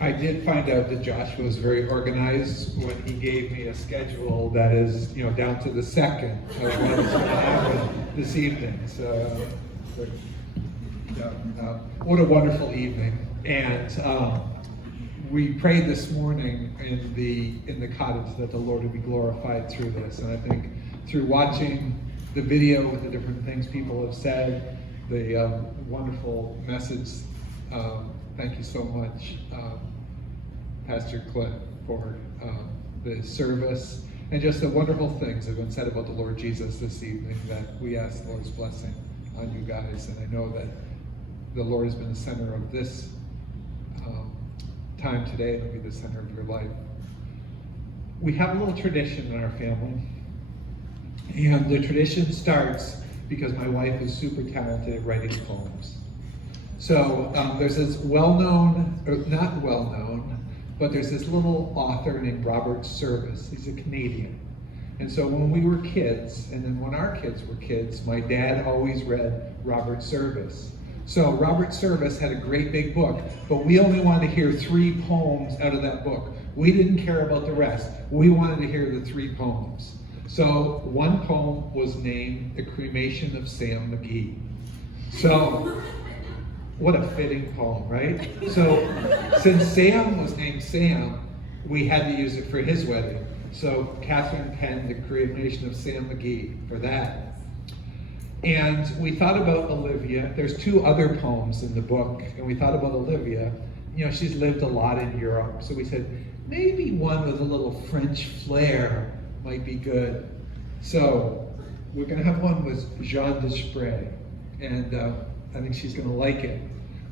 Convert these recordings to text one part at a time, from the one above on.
I did find out that Joshua was very organized when he gave me a schedule that is, down to the second of what is going to happen this evening. So, what a wonderful evening! And we prayed this morning in the cottage that the Lord would be glorified through this. And I think through watching the video with the different things people have said, the wonderful message. Thank you so much, Pastor Clint, for the service and just the wonderful things that have been said about the Lord Jesus this evening, that we ask the Lord's blessing on you guys. And I know that the Lord has been the center of this time today, and will be the center of your life. We have a little tradition in our family, and the tradition starts because my wife is super talented at writing poems. So there's this well-known, or not well-known, but there's this little author named Robert Service. He's a Canadian. And so when we were kids, and then when our kids were kids, my dad always read Robert Service. So Robert Service had a great big book, but we only wanted to hear 3 poems out of that book. We didn't care about the rest. We wanted to hear the 3 poems. So one poem was named The Cremation of Sam McGee. So, what a fitting poem, right? So, since Sam was named Sam, we had to use it for his wedding. So, Catherine penned The Cremation of Sam McGee for that. And we thought about Olivia. There's 2 other poems in the book, and we thought about Olivia. She's lived a lot in Europe, so we said, maybe one with a little French flair might be good. So, we're going to have one with Jean Desprez, and I think she's going to like it.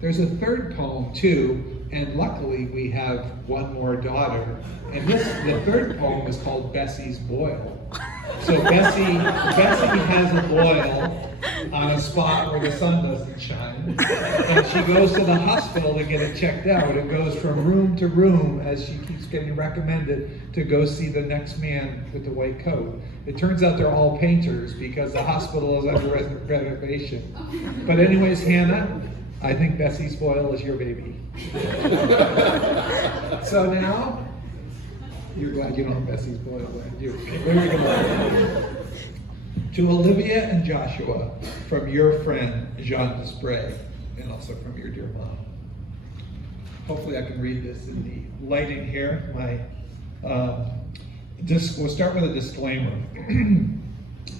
There's a 3rd poem too, and luckily we have one more daughter. And the 3rd poem is called Bessie's Boil. So Bessie has a boil on a spot where the sun doesn't shine, and she goes to the hospital to get it checked out. It goes from room to room as she keeps getting recommended to go see the next man with the white coat. It turns out they're all painters because the hospital is under renovation. But anyways, Hannah, I think Bessie's Boil is your baby. So now, you're glad you don't have Bessie's Boil, aren't you? There we go. To Olivia and Joshua, from your friend, Jean Desprez, and also from your dear mom. Hopefully I can read this in the lighting here. We'll start with a disclaimer.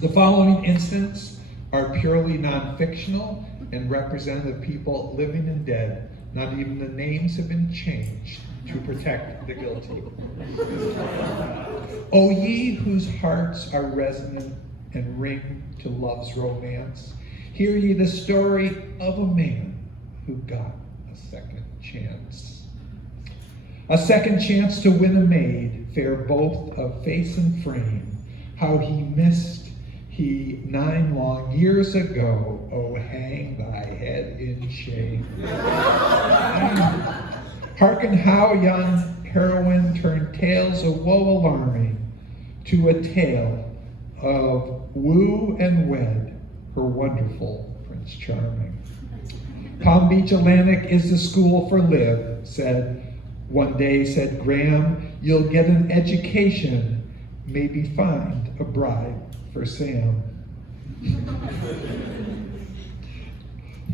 The following incidents are purely non-fictional and represent the people living and dead. Not even the names have been changed to protect the guilty. O ye whose hearts are resonant and ring to love's romance, hear ye the story of a man who got a second chance. A second chance to win a maid, fair both of face and frame. How he missed he 9 long years ago, oh hang thy head in shame. Hearken how yon heroine turned tales of woe alarming to a tale of woo and wed her wonderful Prince Charming. Palm Beach Atlantic is the school for Liv, said one day, said Graham, you'll get an education, maybe find a bride for Sam.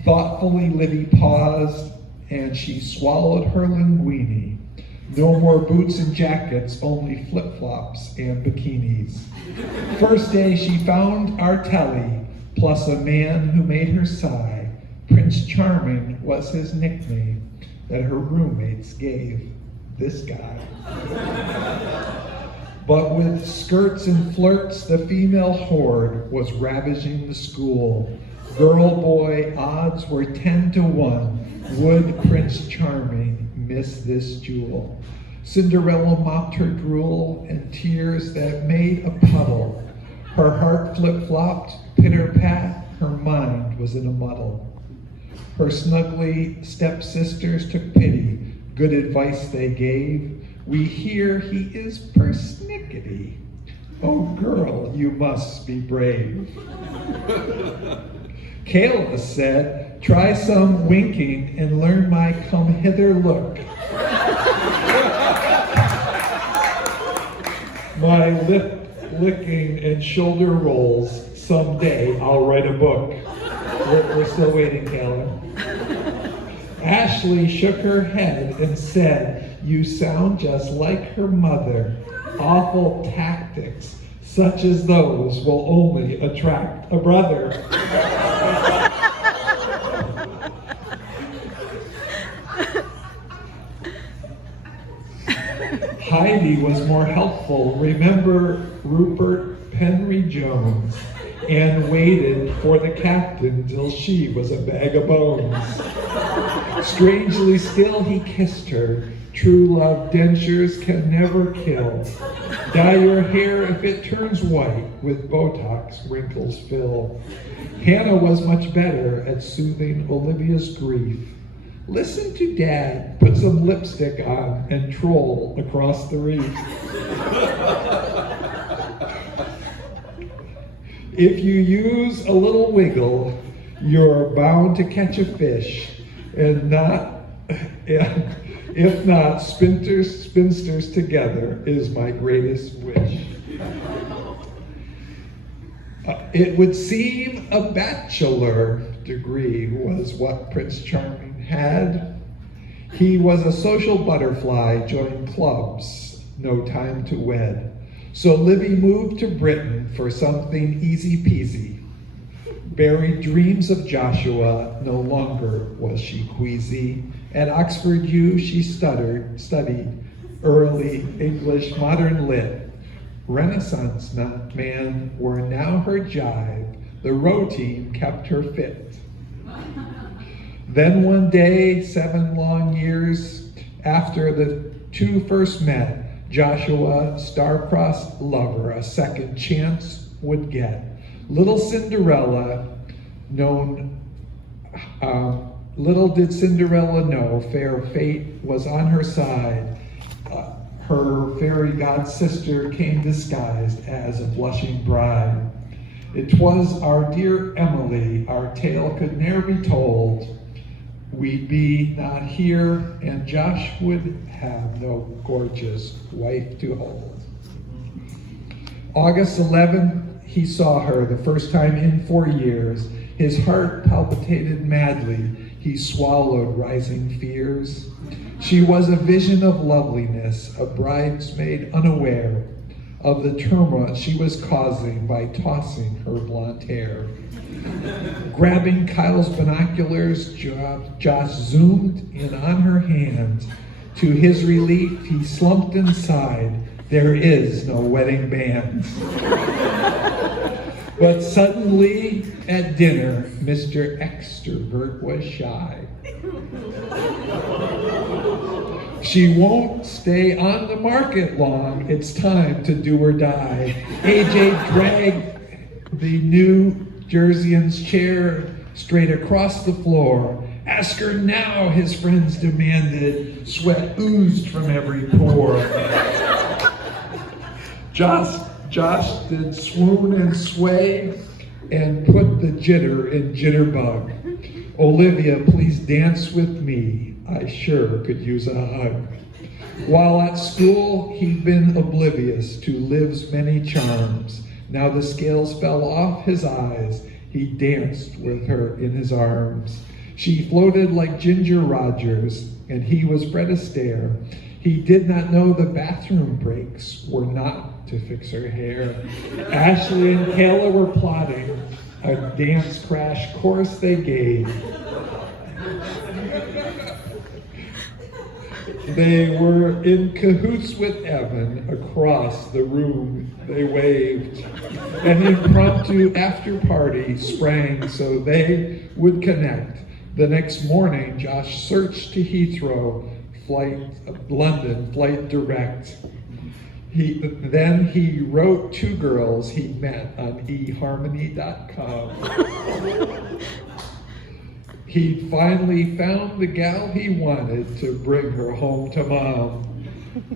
Thoughtfully Livy paused, and she swallowed her linguine. No more boots and jackets, only flip-flops and bikinis. First day she found Artelli, plus a man who made her sigh. Prince Charming was his nickname that her roommates gave this guy. But with skirts and flirts, the female horde was ravaging the school. Girl-boy odds were 10 to 1. Would Prince Charming miss this jewel? Cinderella mopped her drool and tears that made a puddle. Her heart flip-flopped, pitter-pat, her mind was in a muddle. Her snuggly stepsisters took pity, good advice they gave. We hear he is persnickety. Oh girl, you must be brave. Kayla said, Try some winking and learn my come hither look. My lip licking and shoulder rolls. Someday I'll write a book. We're still waiting, Taylor. Ashley shook her head and said, "You sound just like her mother. Awful tactics, such as those will only attract a brother." Heidi was more helpful. Remember Rupert Henry Jones, and waited for the captain till she was a bag of bones. Strangely still he kissed her. True love dentures can never kill. Dye your hair if it turns white, with Botox wrinkles fill. Hannah was much better at soothing Olivia's grief. Listen to Dad, put some lipstick on, and troll across the reef. If you use a little wiggle, you're bound to catch a fish, and if not, spinsters together is my greatest wish. It would seem a bachelor degree was what Prince Charming had. He was a social butterfly, joined clubs, no time to wed. So Livy moved to Britain for something easy peasy. Buried dreams of Joshua, no longer was she queasy. At Oxford U, she studied early English, modern lit. Renaissance man were now her jive. The row team kept her fit. Then one day, 7 long years after the two first met, Joshua, star-crossed lover, a second chance would get. Little did Cinderella know fair fate was on her side. Her fairy god sister came disguised as a blushing bride. It was our dear Emily, our tale could ne'er be told. We'd be not here, and Josh would have no gorgeous wife to hold. August 11th, he saw her the first time in 4 years. His heart palpitated madly. He swallowed rising fears. She was a vision of loveliness, a bridesmaid unaware of the turmoil she was causing by tossing her blonde hair. Grabbing Kyle's binoculars, Josh zoomed in on her hand. To his relief, he slumped inside. There is no wedding band. But suddenly, at dinner, Mr. Extrovert was shy. She won't stay on the market long. It's time to do or die. AJ dragged the New Jerseyans' chair straight across the floor. Ask her now, his friends demanded. Sweat oozed from every pore. Josh did swoon and sway and put the jitter in jitterbug. Olivia, please dance with me. I sure could use a hug. While at school, he'd been oblivious to Liv's many charms. Now the scales fell off his eyes. He danced with her in his arms. She floated like Ginger Rogers, and he was Fred Astaire. He did not know the bathroom breaks were not to fix her hair. Ashley and Kayla were plotting a dance crash course they gave. They were in cahoots with Evan. Across the room they waved. An impromptu after party sprang so they would connect. The next morning, Josh searched to Heathrow, London, flight direct. Then he wrote 2 girls he met on eharmony.com. He finally found the gal he wanted to bring her home to mom.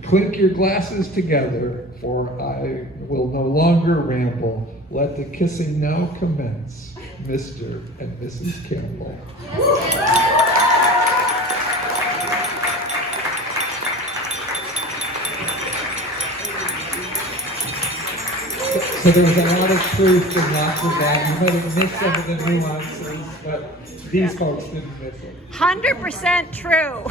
Clink your glasses together, for I will no longer ramble. Let the kissing now commence. Mr. and Mrs. Campbell. So there was a lot of truth and lots of that. You might have missed some of the nuances, but these folks didn't miss it. 100% true.